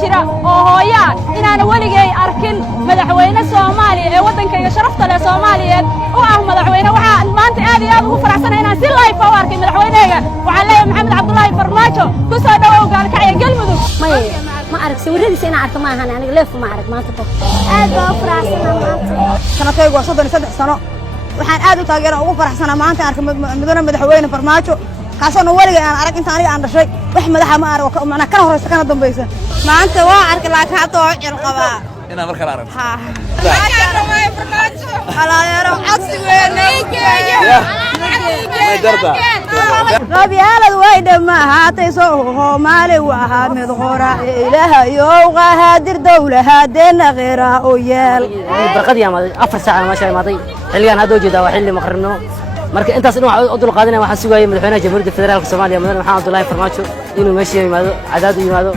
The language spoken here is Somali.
jira oo hooya inaan waligay arkin madaxweyne Soomaaliya ee wadankayga sharafta leh Soomaaliyeed oo ah madaxweyne waxaan maanta aad iyo aad ugu faraxsanahay inaan si live u arkay madaxweyneyga waxaan leeyahay Maxamed Cabdullaahi Farmaajo ku soo dhawow gaalkacyo Galmudug ما أعرف سويريدي أنا أعرف معها أنا ليف ما أعرف ما أعرف أنا فرحسنا سنتين وصدني 3 سنوات waxaan aad u taageeraa ugu faraxsanahay maanta arka madaxweyne Farmaajo kaasoo waliga aan arag inta aniga aan dhashay wax madaxa ma arag macna kana horeysa kana dambaysa maanta waa arka laakiin hadda waa cil qabaa ina marka la arag ha Farmaajo ala yaro codsi weyn qabyaalad way dhamaatay Soomaali waxa mid qora ilaahayow qaadir dawlaha deena qira oo yeel barqadii ama 4 saac ma shay maaday xilligan hadda jeedaa waa xilli maqribno marka intaas in waxa u dul qaadanay waxa sugayay madaxweynaha Jamhuuriyadda Federaalka Soomaaliya Maxamed Cabdullaahi Farmaajo inuu meesha yimaado cadaad u yimaado